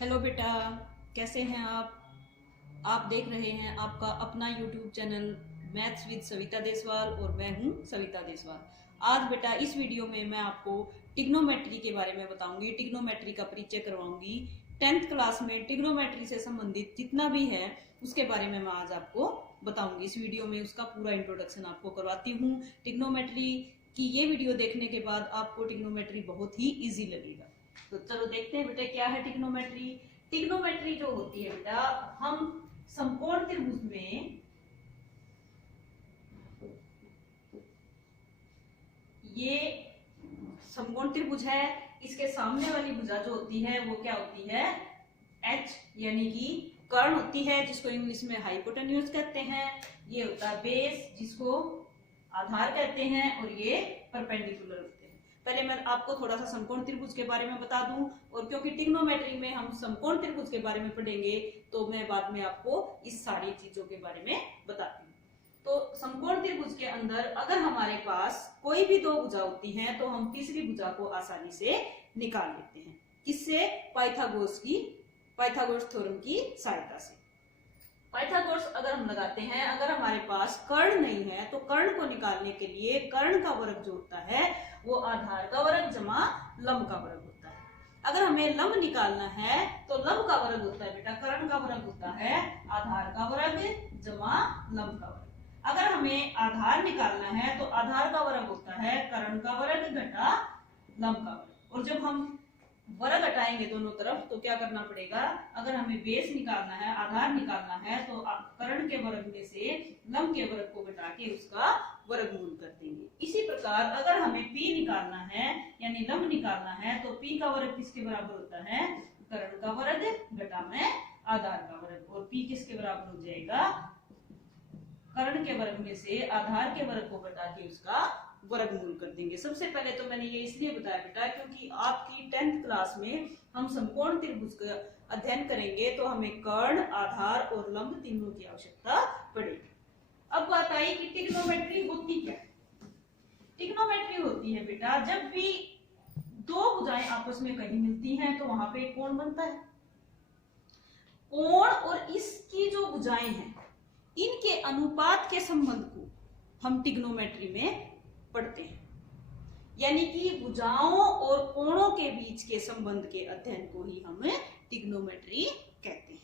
Hello बेटा, कैसे हैं आप देख रहे हैं आपका अपना YouTube channel maths with Savita Deswal और मैं हूं सविता देसवाल। आज बेटा इस वीडियो में मैं आपको टिग्नोमेट्री के बारे में बताऊंगी, टिग्नोमेट्री का परिचय करवाऊंगी। 10th क्लास में टिग्नोमेट्री से संबंधित जितना भी है उसके बारे में मैं आज आपको बताऊंगी। इस वीडियो में उसका पूरा इंट्रोडक्शन आपको करवाती हूँ। टिग्नोमेट्री की ये वीडियो देखने के बाद आपको टिग्नोमेट्री बहुत ही ईजी लगेगा। तो चलो देखते हैं बेटा क्या है टिग्नोमेट्री। टिग्नोमेट्री जो होती है बेटा, हम समकोण त्रिभुज में ये समकोण त्रिभुज है, इसके सामने वाली भुजा जो होती है वो क्या होती है, एच यानी कि कर्ण होती है, जिसको इंग्लिश में हाइपोटेन्यूज कहते हैं। ये होता है बेस, जिसको आधार कहते हैं, और ये परपेंडिकुलर होते हैं। पहले मैं आपको थोड़ा सा समकोण त्रिभुज के बारे में बता दूं, और क्योंकि टिग्नोमेट्री में हम समकोण त्रिभुज के बारे में पढ़ेंगे तो मैं बाद में आपको इस सारी चीजों के बारे में बताती हूँ। तो समकोण त्रिभुज के अंदर अगर हमारे पास कोई भी दो भुजा होती हैं तो हम तीसरी भुजा को आसानी से निकाल लेते हैं। किससे? पाइथागोरस थ्योरम की सहायता से। पाइथागोरस अगर हम लगाते हैं, अगर हमारे पास कर्ण नहीं है तो कर्ण को निकालने के लिए कर्ण का वर्ग जो होता है वो आधार का वर्ग जमा लंब का वर्ग होता है। अगर हमें लंब निकालना है तो लंब का वर्ग होता है बेटा, कर्ण का वर्ग होता है आधार का वर्ग जमा लंब का वर्ग। अगर हमें आधार निकालना है तो आधार का वर्ग होता है कर्ण का वर्ग घटा लंब का वर्ग। और जब हम वर्ग हटाएंगे दोनों तरफ तो क्या करना पड़ेगा, अगर हमें बेस निकालना है, आधार निकालना है, तो कर्ण के वर्ग में से लंब के वर्ग को घटा के उसका वर्गमूल कर देंगे। इसी प्रकार अगर हमें p निकालना है यानी लंब निकालना है तो p का वर्ग किसके बराबर होता है, कर्ण का वर्ग घटा में आधार का वर्ग। और p किसके बराबर हो जाएगा, कर्ण के वर्ग में से आधार के वर्ग को घटा के उसका वर्गमूल कर देंगे। सबसे पहले तो मैंने ये इसलिए बताया बेटा क्योंकि आपकी 10th क्लास में हम समकोण त्रिभुज का अध्ययन करेंगे तो हमें कर्ण, आधार और लंब तीनों की आवश्यकता पड़ेगी। अब बात आई कि टिग्नोमेट्री होती क्या है। टिग्नोमेट्री होती है बेटा जब भी दो भुजाएं आपस में कहीं मिलती हैं तो वहां पे कोण बनता है। कोण और इसकी जो भुजाएं हैं इनके अनुपात के संबंध को हम टिग्नोमेट्री में पढ़ते हैं, यानी कि भुजाओं और कोणों के बीच के संबंध के अध्ययन को ही हम टिग्नोमेट्री कहते हैं।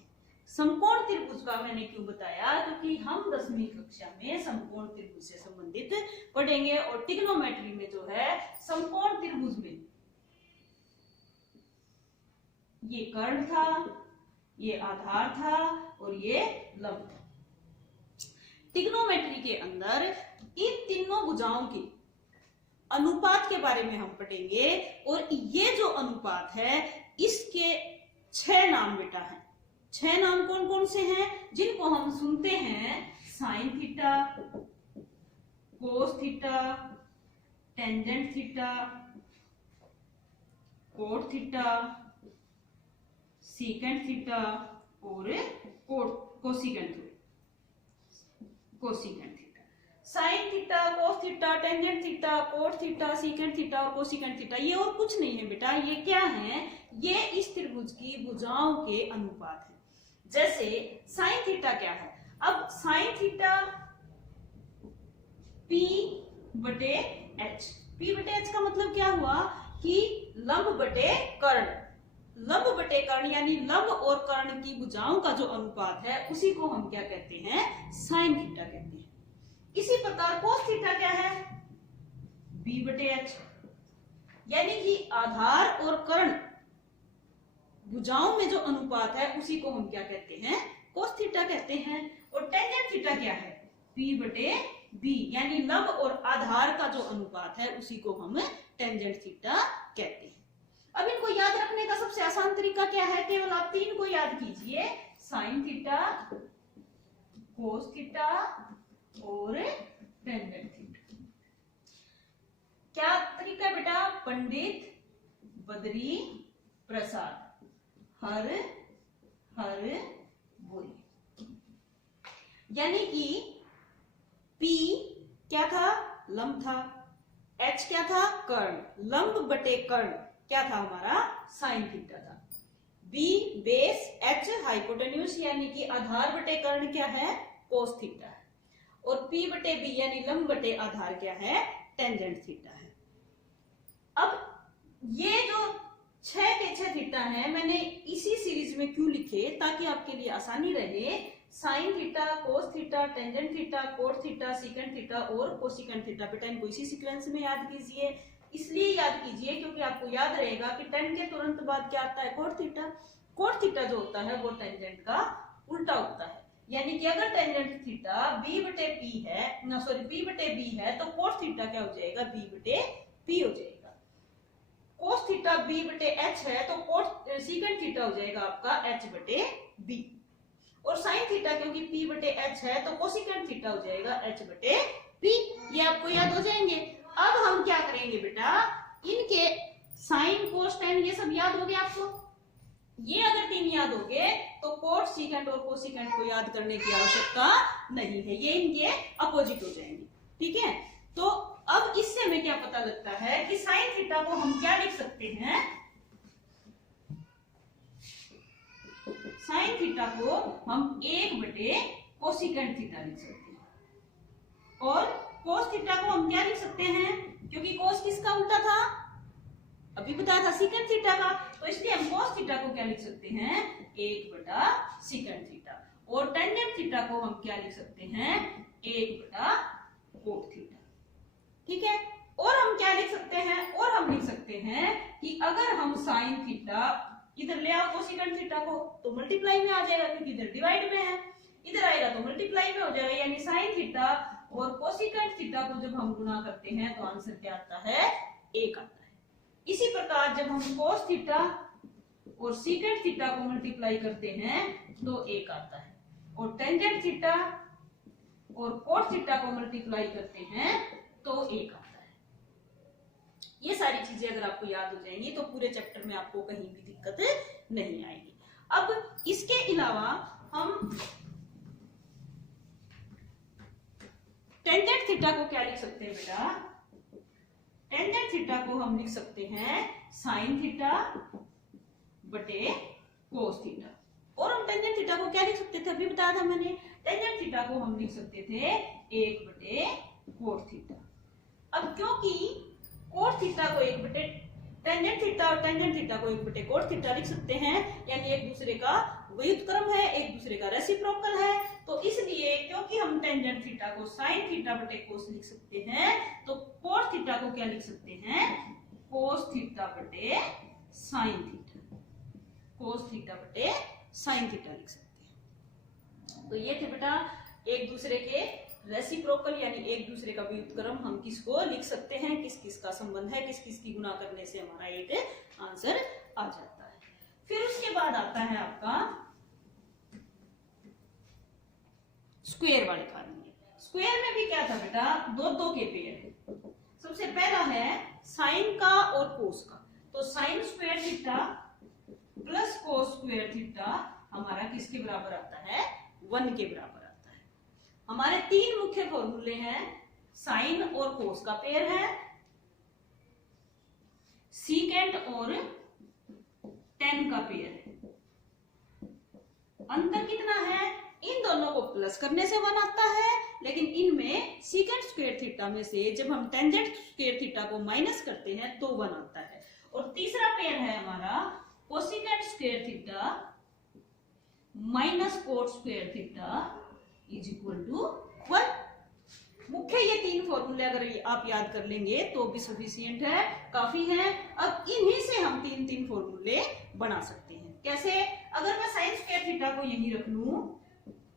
समकोण त्रिभुज का मैंने क्यों बताया, क्योंकि हम 10वीं कक्षा में समकोण त्रिभुज से संबंधित पढ़ेंगे। और टिग्नोमेट्री में जो है समकोण त्रिभुज में ये कर्ण था, ये आधार था और ये लंब था। टिग्नोमेट्री के अंदर इन तीनों भुजाओं के अनुपात के बारे में हम पढ़ेंगे, और ये जो अनुपात है इसके 6 नाम बेटा हैं। 6 नाम कौन कौन से हैं जिनको हम सुनते हैं, sine theta, cos theta, tangent theta, cot theta, secant theta और cosecant theta. Sine theta, cos theta, tangent theta, cot theta, secant theta और कोसिकेंट थीटा, ये और कुछ नहीं है बेटा, ये क्या है, ये इस त्रिभुज की भुजाओं के अनुपात है। जैसे साइन थीटा क्या है, अब साइन थीटा P बटे H। P बटे H का मतलब क्या हुआ कि लंब बटे कर्ण। लंब बटे कर्ण यानी लंब और कर्ण की भुजाओं का जो अनुपात है उसी को हम क्या कहते हैं, साइन थीटा कहते हैं। इसी प्रकार कोस थीटा क्या है, B बटे H, यानी कि आधार और कर्ण भुजाओं में जो अनुपात है उसी को हम क्या कहते हैं, कोस थीटा कहते हैं। और टेंजेंट थीटा क्या है, P बटे B, यानी लंब और आधार का जो अनुपात है उसी को हम टेंजेंट थीटा कहते हैं। अब इनको याद रखने का सबसे आसान तरीका क्या है, केवल आप 3 को याद कीजिए, साइन थीटा, कोस थीटा और टेंजेंट थीटा। क्या तरीका है बेटा, पंडित बद्री प्रसाद हर हर बोले, यानी कि P क्या था, लंब था, H क्या था, कर्ण, लंब बटे कर्ण क्या था हमारा, साइन थीटा था। बी बेस, एच हाइपोटेन्यूज यानी कि आधार बटे कर्ण क्या है, कोस थीटा है, और पी बटे बी यानी लंब बटे आधार क्या है, टेंजेंट थीटा है। अब ये जो 6 के 6 थीटा है मैंने इसी सीरीज में क्यों लिखे, ताकि आपके लिए आसानी रहे। Sign theta, cos theta, tangent theta, cot theta, secant theta और कोसिकेंट थीटा, बेटा इनको इसी सीक्वेंस में याद कीजिए। इसलिए याद कीजिए क्योंकि आपको याद रहेगा कि टेन के तुरंत बाद क्या आता है, कोट थीटा। कोट थीटा जो होता है वो टेंजेंट का उल्टा होता है, यानी कि अगर टेंजेंट थीटा बी बटे पी है, सॉरी बी बटे बी है, तो कोट थीटा क्या हो जाएगा, बी बटे पी हो जाएगा। कोस थीटा बी बटे एच है तो कोट सीकेंट थीटा हो जाएगा आपका एच बटे बी, और साइन थीटा क्योंकि पी बटे एच है तो कोसिकेंट थीटा हो जाएगा एच बटे पी। ये आपको याद हो जाएंगे। अब हम क्या करेंगे बेटा, इनके साइन कोस टेन ये सब याद हो गया आपको। ये अगर 3 याद हो गए तो कोट सीकेंट और कोसिकेंट को याद करने की आवश्यकता नहीं है, ये इनके अपोजिट हो जाएंगे। ठीक है, तो अब इससे हमें क्या पता लगता है कि साइन थीटा को हम क्या लिख सकते हैं, साइन थीटा को हम 1 बटे कोसिकेंट थीटा लिख सकते हैं, और कोस थीटा को हम क्या लिख सकते हैं, क्योंकि कोस किसका उल्टा था, अभी बताया था सीकेंट थीटा का, तो इसलिए हम कोस थीटा को क्या लिख सकते हैं, 1 बटा सीकेंट थीटा, और टेंजेंट थीटा को हम क्या लिख सकते हैं, 1 बटा कोट थीटा। ठीक है, और हम क्या लिख सकते हैं, और हम लिख सकते हैं कि अगर हम साइन थीटा इधर ले आओ कोसिकेंट थीटा को तो मल्टीप्लाई में आ जाएगा, क्योंकि इधर डिवाइड में है, इधर आएगा तो मल्टीप्लाई में हो जाएगा, यानी साइन थीटा और कोसिकेंट थीटा को जब हम गुणा करते हैं तो आंसर क्या आता है, 1 आता है। इसी प्रकार जब हम कोस थीटा और सीकेंट थीटा को मल्टीप्लाई करते हैं तो 1 आता है, और टेंजेंट थीटा और कोट थीटा को मल्टीप्लाई करते हैं तो 1 आता है। ये सारी चीजें अगर आपको याद हो जाएंगी तो पूरे चैप्टर में आपको कहीं भी दिक्कत नहीं आएगी। अब इसके अलावा हम टेंजेंट थीटा को क्या लिख सकते हैं बेटा, टेंजेंट थीटा को हम लिख सकते हैं साइन थीटा बटे कोस थीटा, और हम टेंजेंट थीटा को क्या लिख सकते थे, अभी बताया था मैंने, टेंजेंट थीटा को हम लिख सकते थे 1 बटे कोट थीटा। अब क्योंकि कोट थीटा को 1 बटे टेंजेंट थीटा और टेंजेंट थीटा को 1 बटे कोट थीटा लिख सकते हैं, यानी एक दूसरे का व्युत्क्रम है, एक दूसरे का रेसिप्रोकल है, तो इसलिए क्योंकि हम टेंजेंट थीटा को साइन थीटा बटे कोस लिख सकते हैं तो कोट थीटा को क्या लिख सकते हैं, कोस थीटा बटे साइन थीटा, कोस थीटा बटे साइन थीटा लिख सकते हैं। तो ये थे बेटा एक दूसरे के रेसिप्रोकल यानी एक दूसरे का व्युत्क्रम हम किसको लिख सकते हैं, किस किस का संबंध है, किस किस की गुणा करने से हमारा एक आंसर आ जाता है। फिर उसके बाद आता है आपका स्क्वायर वाले फार्मूले। स्क्वायर में भी क्या था बेटा, 2 के पेयर। सबसे पहला है साइन का और कोस का, तो sine square theta plus cos square theta हमारा किसके बराबर आता है, 1 के बराबर आता है। हमारे 3 मुख्य फॉर्मूले हैं, साइन और कोस का पेयर है, सीकेंट और टेन का पेयर है। अंतर कितना है, इन दोनों को प्लस करने से 1 आता है, लेकिन इनमें सीकेंट स्क्वायर थीटा में से जब हम टेंजेंट स्क्वायर थीटा को माइनस करते हैं तो 1 आता है। और तीसरा पेयर है हमारा cosecant square theta minus cot square theta is equal to 1। मुख्य ये 3 फॉर्मूले अगर आप याद कर लेंगे तो भी सफिशिएंट है, काफी है। अब इन्हीं से हम 3 फॉर्मूले बना सकते हैं। कैसे, अगर मैं साइन स्क्वायर थीटा को यहीं रख लूं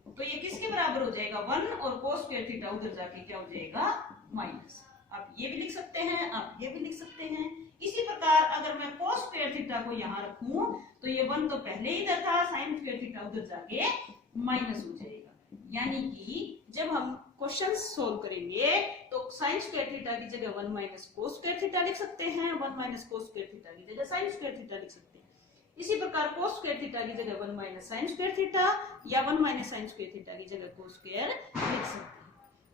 तो ये किसके बराबर हो जाएगा, 1, और कोस स्क्वायर थीटा उधर जाके क्या हो जाएगा, माइनस। आप ये भी लिख सकते हैं, आप ये भी लिख सकते हैं। इसी प्रकार अगर मैं कोस स्क्वायर थीटा को यहाँ रखूं तो ये 1 तो पहले ही इधर था, साइन स्क्वायर थीटा उधर जाके माइनस हो जाएगा। यानी कि जब हम क्वेश्चन सोल्व करेंगे तो साइन स्क्वायर थीटा की जगह 1 माइनस कोस स्क्वायर थीटा लिख सकते हैं, 1 माइनस कोस स्क्वायर थीटा की जगह साइन स्क्वायर थीटा लिख सकते हैं। इसी प्रकार कोस स्क्वायर थीटा की जगह 1 माइनस साइन स्क्वायर थीटा या 1 माइनस साइन स्क्वायर थीटा की जगह कोस स्क्वायर लिख सकते हैं।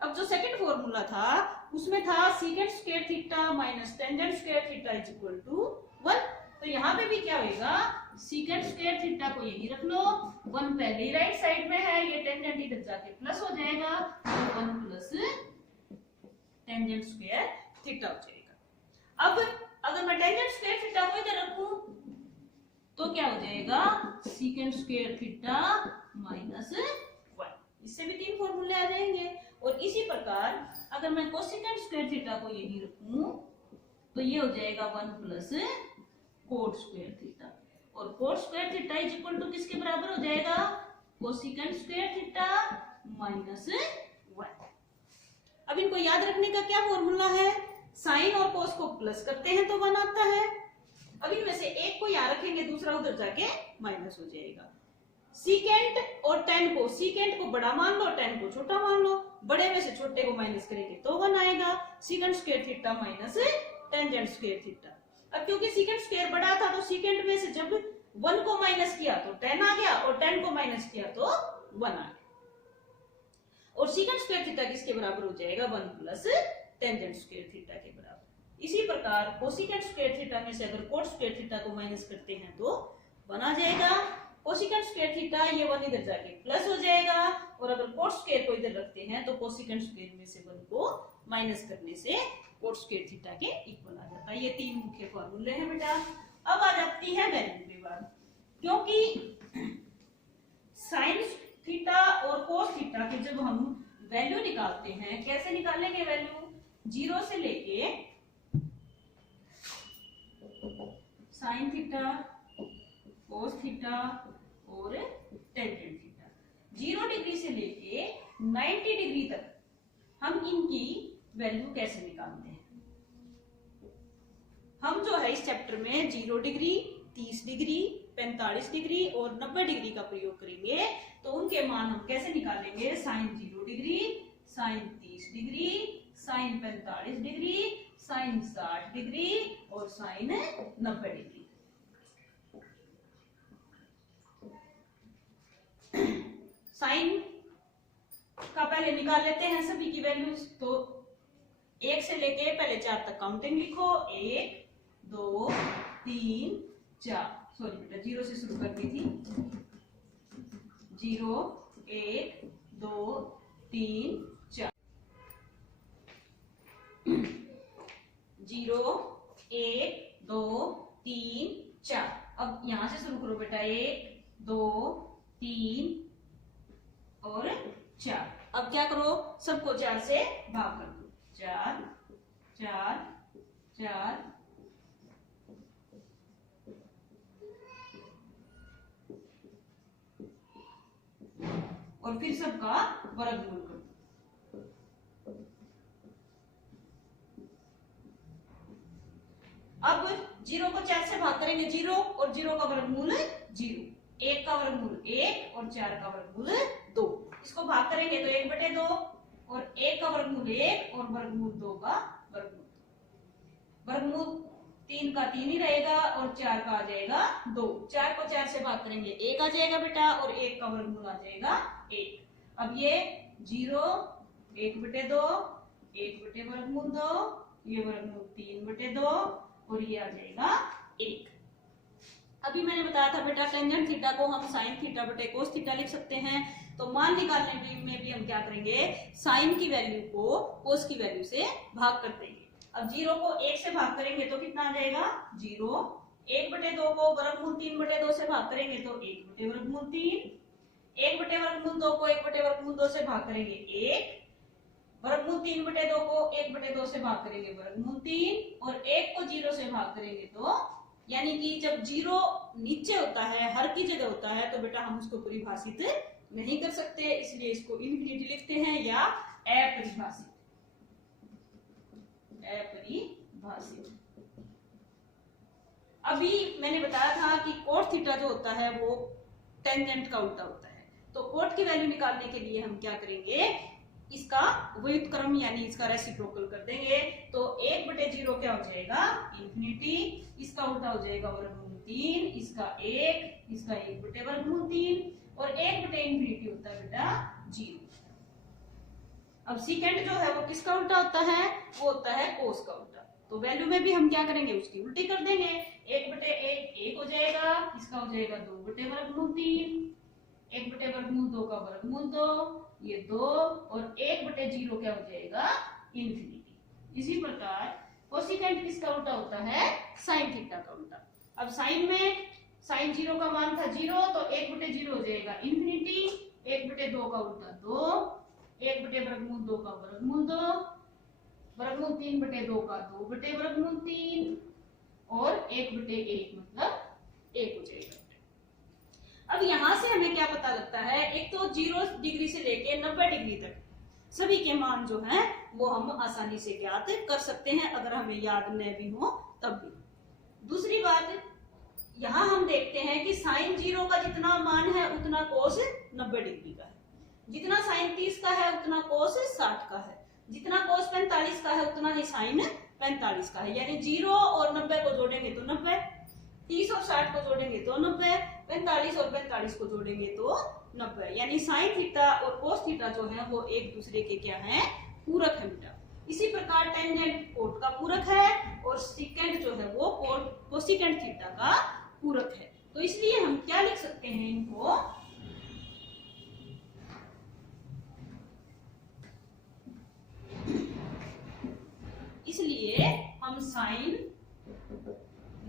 अब जो सेकंड फॉर्मूला था उसमें था secant square theta minus tangent square theta is equal to 1। तो यहाँ पे भी क्या होगा, सीकेंट स्क्वायर थीटा को यही रख लो, 1 पहले ही राइट साइड में है, ये टेंजेंट इधर जाके प्लस हो जाएगा, तो 1 प्लस टेंजेंट स्क्वायर थीटा हो जाएगा। अब अगर मैं टेंजेंट स्क्वायर थीटा को इधर रखूं तो क्या हो जाएगा, सीकेंट स्क्वायर थीटा माइनस 1। इससे भी 3 फॉर्मूले आ जाएंगे। और इसी प्रकार अगर मैं कोसेकेंट स्क्वायर थीटा को यही रखूं तो ये हो जाएगा 1 प्लस कोट स्क्वायर थीटा, और cot square theta is equal to किसके बराबर हो जाएगा, कोसेकेंट स्क्वायर थीटा माइनस 1। अब इनको याद रखने का क्या फॉर्मूला है, साइन और कोस को प्लस करते हैं तो 1 आता है। अब इनमें से एक को यहाँ रखेंगे, दूसरा उधर जाके माइनस हो जाएगा। सीकेंट और टेन को, सीकेंट को बड़ा मान लो, टेन को छोटा मान लो, बड़े में से छोटे को माइनस करेंगे तो 1 आएगा। Secant square theta minus tangent square theta. अब क्योंकि सीकेंट स्क्वायर बड़ा था तो सीकेंट में से जब 1 को माइनस किया तो 10 आ गया, और 10 को माइनस किया तो 1 आ गया। और सीकेंट स्क्वायर थीटा किसके बराबर हो जाएगा, 1 प्लस टेंजेंट स्क्वायर थीटा के बराबर। इसी प्रकार कोसेकेंट स्क्वायर थीटा में से अगर कोट स्क्वायर थीटा को माइनस करते हैं तो 1 आ जाएगा। कोसेकेंट स्क्वायर थीटा, ये 1 इधर जाके प्लस हो जाएगा, और अगर कोट स्क्वायर को इधर रखते हैं तो कोसेकेंट स्क्वायर में से 1 को माइनस करने से कोट स्क्वायर थीटा के इक्वल आ जाता है। ये 3 मुख्य फॉर्मूले हैं बेटा। अब आ जाती है वैल्यू की बात, क्योंकि साइन थीटा और कोस थीटा की जब हम वैल्यू निकालते हैं, कैसे निकालेंगे वैल्यू, 0 से लेके साइन थीटा, कोस थीटा और टेंजेंट थीटा, 0 डिग्री से लेके 90 डिग्री तक हम इनकी वैल्यू कैसे निकालते हैं। हम जो है इस चैप्टर में 0 डिग्री, 30 डिग्री, 45 डिग्री और 90 डिग्री का प्रयोग करेंगे। तो उनके मान हम कैसे निकालेंगे, sine 0 degree, sine 30 degree, sine 45 degree, sine 60 degree और साइन 90 डिग्री। साइन का पहले निकाल लेते हैं सभी की वैल्यूज। तो 1 से लेके पहले 4 तक काउंटिंग लिखो, 1 2 3 4, सॉरी बेटा 0 से शुरू करती थी, 0 1 2 3 4, 0 1 2 3 4। अब यहां से शुरू करो बेटा, 1 2 3 और 4। अब क्या करो, सबको 4 से भाग कर दो, 4 4 4 और फिर सबका वर्गमूल कर दो। अब 0 को 4 से भाग करेंगे 0, और 0 का वर्गमूल 0, 1 का वर्गमूल 1 और 4 का वर्गमूल 2। इसको भाग करेंगे तो 1/2, और 1 का वर्गमूल 1 और वर्गमूल 2 का वर्गमूल 2। वर्गमूल 3 का 3 ही रहेगा और 4 का आ जाएगा 2। 4 को 4 से भाग करेंगे 1 आ जाएगा बेटा, और 1 का वर्गमूल आ जाएगा 1। अब ये 0 1/2, 1 वर्गमूल 2, ये वर्गमूल 3/2 और ये आ जाएगा 1। अभी मैंने बताया था बेटा टेंजेंट थीटा को हम साइन थीटा बटे कोस थीटा लिख सकते हैं। तो मान निकालने में भी हम क्या करेंगे, साइन की वैल्यू को कोस की वैल्यू से भाग कर देंगे। अब 0 को 1 से भाग करेंगे तो कितना आ जाएगा, 0। 1/2 को वर्गमूल 3/2 से भाग करेंगे तो 1/वर्गमूल 3। 1/वर्गमूल 2 को 1/वर्गमूल 2 से भाग करेंगे 1। वर्गमूल 3/2 को 1/2 से भाग करेंगे वर्गमूल 3, और 1 को 0 से भाग करेंगे तो, यानी कि जब 0 नीचे होता है, हर की जगह होता है, तो बेटा हम उसको परिभाषित नहीं कर सकते, इसलिए इसको इनफिनिटी लिखते हैं या अपरिभाषित। अभी मैंने बताया था कि कोट थीटा जो होता है वो टेंजेंट का उल्टा होता है। तो कोट की वैल्यू निकालने के लिए हम क्या करेंगे, इसका व्युत्क्रम यानी इसका रेसिप्रोकल कर देंगे। तो 1/0 क्या हो जाएगा, इनफिनिटी, इसका उल्टा हो जाएगा वर्गमूल 3, इसका 1, इसका 1/वर्गमूल 3, और 1/इनफिनिटी होता है बेटा 0। अब सीकेंट जो है वो किसका उल्टा होता है, वो होता है कोस का उल्टा। तो वैल्यू में भी हम क्या करेंगे, उसकी उल्टी कर देंगे। 1/1 हो जाएगा, इसका हो जाएगा 2/√3, 1/√2 का वर्गमूल 2, ये 2 और 1/0 क्या हो जाएगा, इंफिनिटी। इसी प्रकार कोसिकेंट किसका उल्टा होता है, साइन थीटा का उल्टा। अब साइन में साइन 0 का मान था 0, तो 1/0 हो जाएगा इंफिनिटी, 1/2 का उल्टा 2, 1/√2 का वर्गमूल 2, वर्गमूल 3/2 का 2/√3 और 1/1 मतलब 1 हो जाएगा। अब यहां से हमें क्या पता लगता है, एक तो 0 डिग्री से लेके 90 डिग्री तक सभी के मान जो हैं वो हम आसानी से ज्ञात कर सकते हैं, अगर हमें याद न भी हो तब भी। दूसरी बात, यहां हम देखते हैं कि साइन 0 का जितना मान है उतना कोस 90 डिग्री का है, जितना साइन 30 का है उतना कोस 60 का है, जितना कोस 45 का है उतना ही साइन 45 का है। यानी 0 और 90 को जोड़ेंगे तो 90, 30 और 60 को जोड़ेंगे तो 90, 45 और 45 को जोड़ेंगे तो 90। यानी साइन थीटा और कोस थीटा जो है वो एक दूसरे के क्या है, पूरक है बेटा। इसी प्रकार टेंजेंट कोट का पूरक है और सिकेंट जो है वो कोसिकेंट थीटा का पूरक है। तो इसलिए हम क्या लिख सकते हैं इनको, इसलिए हम साइन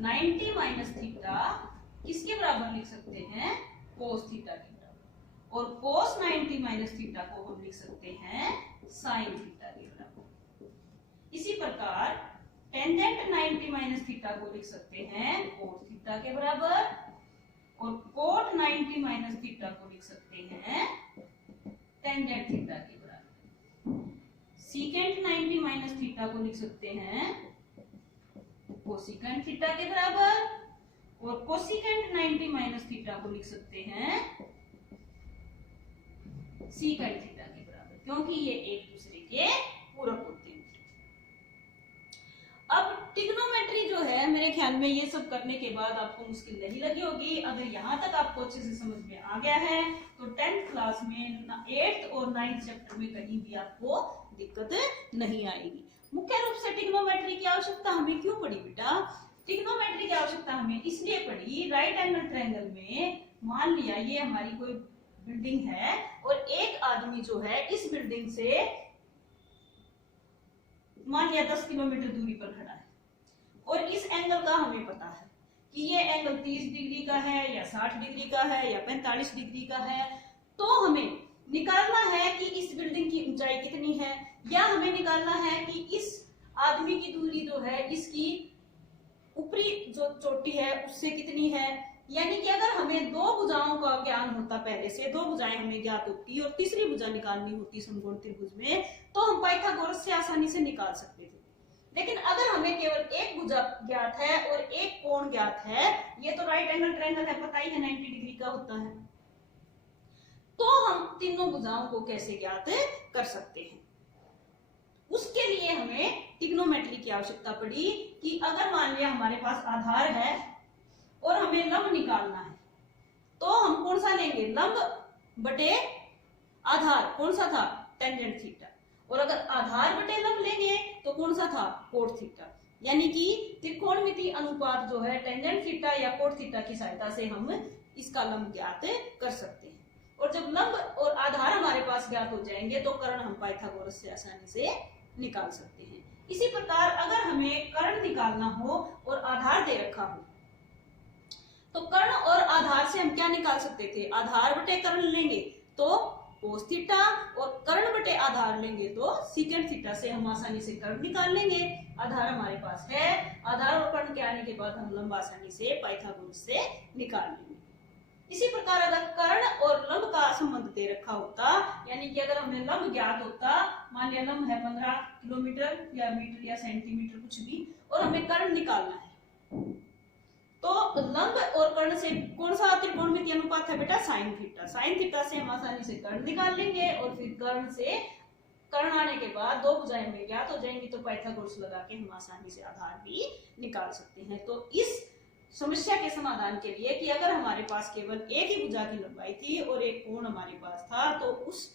90 माइनस थीटा किसके बराबर लिख सकते हैं, कोस थीटा के बराबर, और कोस 90 माइनस थीटा को हम लिख सकते हैं साइन थीटा के बराबर। इसी प्रकार टेंजेंट 90 माइनस थीटा को लिख सकते हैं कोट थीटा के बराबर, और कोट 90 माइनस थीटा को लिख सकते हैं टेंजेंट थीटा के बराबर। सीकेंट 90 माइनस थीटा को लिख सकते हैं कोसिकेंट थीटा के बराबर, और कोसिकेंट 90 माइनस थीटा को लिख सकते हैं सीकेंट थीटा के बराबर, क्योंकि ये एक दूसरे के पूरक होते हैं। अब ट्रिग्नोमेट्री जो है, मेरे ख्याल में ये सब करने के बाद आपको मुश्किल नहीं लगी होगी। अगर यहाँ तक आपको अच्छे से समझ में आ गया है तो 10th क्लास में 8th और 9th चैप्टर में कहीं भी आपको दिक्कत नहीं आएगी। मुख्य रूप से ट्रिग्नोमेट्री की आवश्यकता हमें क्यों पड़ी बेटा, ट्रिग्नोमेट्री की आवश्यकता हमें इसलिए पड़ी, राइट एंगल ट्रायंगल में मान लिया ये हमारी कोई बिल्डिंग है और एक आदमी जो है इस बिल्डिंग से मान लिया 10 किलोमीटर दूरी पर खड़ा है, और इस एंगल का हमें पता है कि ये एंगल 30 डिग्री का है या 60 डिग्री का है या 45 डिग्री का है। तो हमें निकालना है कि इस बिल्डिंग की ऊंचाई कितनी है, या हमें निकालना है कि इस आदमी की दूरी जो है इसकी ऊपरी जो चोटी है उससे कितनी है। यानी कि अगर हमें दो भुजाओं का ज्ञान होता, पहले से दो भुजाएं हमें ज्ञात होती और तीसरी भुजा निकालनी होती समकोण त्रिभुज में, तो हम पाइथागोरस से आसानी से निकाल सकते थे। लेकिन अगर हमें केवल एक भुजा ज्ञात है और एक कोण ज्ञात है, ये तो राइट एंगल ट्रायंगल है, पता ही है 90 डिग्री का होता है, तो हम तीनों भुजाओं को कैसे ज्ञात कर सकते हैं। उसके लिए हमें ट्रिग्नोमेट्री की आवश्यकता पड़ी कि अगर मान लिया हमारे पास आधार है और हमें लंब निकालना है, तो हम कौन सा लेंगे, लंब बटे आधार, कौन सा था, टेंजेंट थीटा, और अगर आधार बटे लंब लेंगे तो कौन सा था, कोट थीटा। यानी कि त्रिकोणमिति अनुपात जो है टेंजेंट थीटा या कोट थीटा की सहायता से हम इसका लंब ज्ञात कर सकते हैं। और जब लंब और आधार हमारे पास ज्ञात हो जाएंगे तो कर्ण हम पाइथागोरस से आसानी से निकाल सकते हैं। इसी प्रकार अगर हमें कर्ण निकालना हो और आधार दे रखा हो, तो कर्ण और आधार से हम क्या निकाल सकते थे, आधार बटे कर्ण लेंगे तो कोस थीटा, और कर्ण बटे आधार लेंगे तो सीकेंट थीटा से हम आसानी से कर्ण निकाल लेंगे। आधार हमारे पास है, आधार और कर्ण के आने के बाद हम लंब आसानी से पाइथागोरस से निकाल लेंगे। इसी प्रकार अगर कर्ण और लंब का संबंध दे रखा होता, यानी कि अगर हमें लंब ज्ञात होता, मान लिया लंब है 15 किलोमीटर या मीटर या सेंटीमीटर कुछ भी, और हमें कर्ण निकालना है, तो लंब और कर्ण से कौन सा त्रिकोणमिति अनुपात है बेटा, साइन थीटा। साइन थीटा से हम आसानी से कर्ण निकाल लेंगे, और फिर कर्ण से कर्ण आने के बाद दो भुजाएं हमें ज्ञात हो जाएंगी, तो पाइथागोरस लगा के हम आसानी से आधार भी निकाल सकते हैं। तो इस समस्या के समाधान के लिए कि अगर हमारे पास केवल एक ही भुजा की लंबाई थी और एक कोण हमारे पास था, तो उस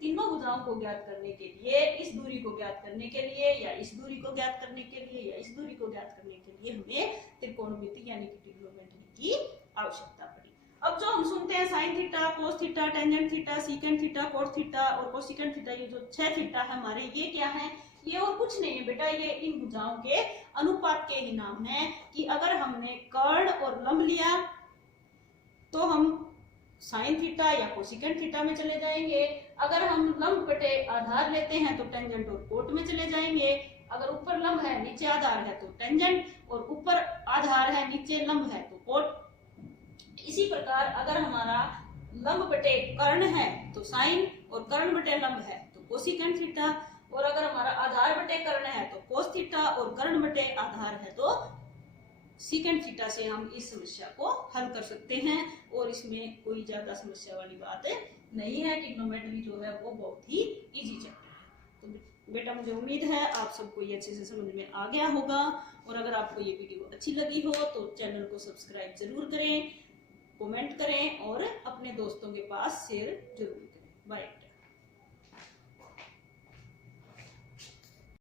तीनों भुजाओं को ज्ञात करने के लिए, इस दूरी को ज्ञात करने के लिए, या इस दूरी को ज्ञात करने के लिए, या इस दूरी को ज्ञात करने के लिए हमें त्रिकोणमिति यानी कि ट्रिग्नोमेट्री की आवश्यकता पड़ी। अब जो हम सुनते हैं sine theta, cos theta, tangent theta, secant theta, cot theta और कोसिकेंट थीटा, ये जो 6 थीटा है हमारे, ये क्या है? ये और कुछ नहीं है बेटा, ये इन भुजाओं के अनुपात के ही नाम है कि अगर हमने कर्ण और लंब लिया तो हम साइन थीटा या कोसिकेंट थीटा में चले जाएंगे, अगर हम लंब बटे आधार लेते हैं तो टेंजेंट और कोट में चले जाएंगे, अगर ऊपर लंब है नीचे आधार है तो टेंजेंट, और ऊपर आधार है नीचे लंब है तो कोट। इसी प्रकार अगर हमारा लंब बटे कर्ण है तो साइन, और कर्ण बटे लंब है तो कोसिकेंट थीटा, और अगर हमारा आधार बटे कर्ण है तो कोस थीटा, और कर्ण बटे आधार है तो सीकेंट थीटा से हम इस समस्या को हल कर सकते हैं, और इसमें कोई ज्यादा समस्या वाली बात नहीं है। ट्रिग्नोमेट्री जो है वो बहुत ही इजी चैप्टर है। तो बेटा मुझे उम्मीद है आप सबको ये अच्छे से समझ में आ गया होगा, और अगर आपको ये वीडियो अच्छी लगी हो तो चैनल को सब्सक्राइब जरूर करें, कमेंट करें और अपने दोस्तों के पास शेयर जरूर करें। बाय।